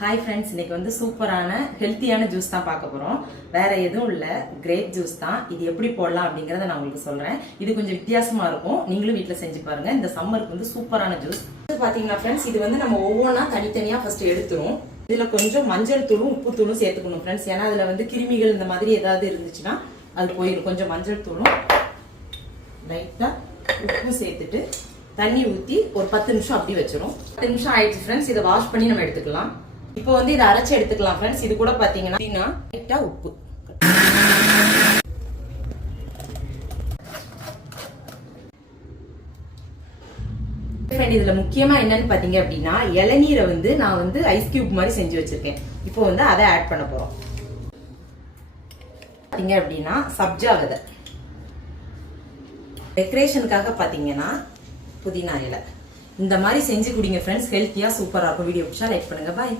Hi friends, இன்னைக்கு வந்து சூப்பரான ஹெல்த்தியான ஜூஸ் தான் பார்க்க போகிறோம். வேற எதுவும் இல்லை, கிரேப் ஜூஸ் தான். இது எப்படி போடலாம் அப்படிங்கிறத நான் உங்களுக்கு சொல்கிறேன். இது கொஞ்சம் வித்தியாசமாக இருக்கும், நீங்களும் வீட்டில் செஞ்சு பாருங்கள். இந்த சம்மருக்கு வந்து சூப்பரான ஜூஸ் பார்த்தீங்கன்னா ஃப்ரெண்ட்ஸ், இது வந்து நம்ம ஒவ்வொன்றா தனித்தனியாக ஃபர்ஸ்ட் எடுத்துரும். இதில் கொஞ்சம் மஞ்சள் தூளும் உப்பு தூளும் சேர்த்துக்கணும் ஃப்ரெண்ட்ஸ். ஏன்னா அதில் வந்து கிருமிகள் இந்த மாதிரி ஏதாவது இருந்துச்சுன்னா அது போயிடும். கொஞ்சம் மஞ்சள் தூளும் லைட்டாக உப்பு சேர்த்துட்டு தண்ணி ஊற்றி ஒரு 10 நிமிஷம் அப்படி வச்சிரும். 10 நிமிஷம் ஆயிடுச்சு ஃப்ரெண்ட்ஸ். இதை வாஷ் பண்ணி நம்ம எடுத்துக்கலாம். இப்போ வந்து இதை அரைச்சு எடுத்துக்கலாம் ஃப்ரெண்ட்ஸ். இது கூட பாத்தீங்கன்னா லைட்டா உப்பு, இதுல முக்கியமா என்னன்னு பாத்தீங்க அப்படின்னா இளநீரை வந்து நான் வந்து ஐஸ் கியூப் மாதிரி செஞ்சு வச்சிருக்கேன். இப்போ வந்து அதை ஆட் பண்ண போறோம். பாத்தீங்க அப்படின்னா சப்ஜா விதை, டெக்கரேஷனுக்காக பாத்தீங்கன்னா புதினா இலை. இந்த மாதிரி செஞ்சு குடிங்க ஃப்ரெண்ட்ஸ், ஹெல்த்தியா சூப்பரா இருக்கும். வீடியோ பிடிச்சா லைக் பண்ணுங்க. பாய்.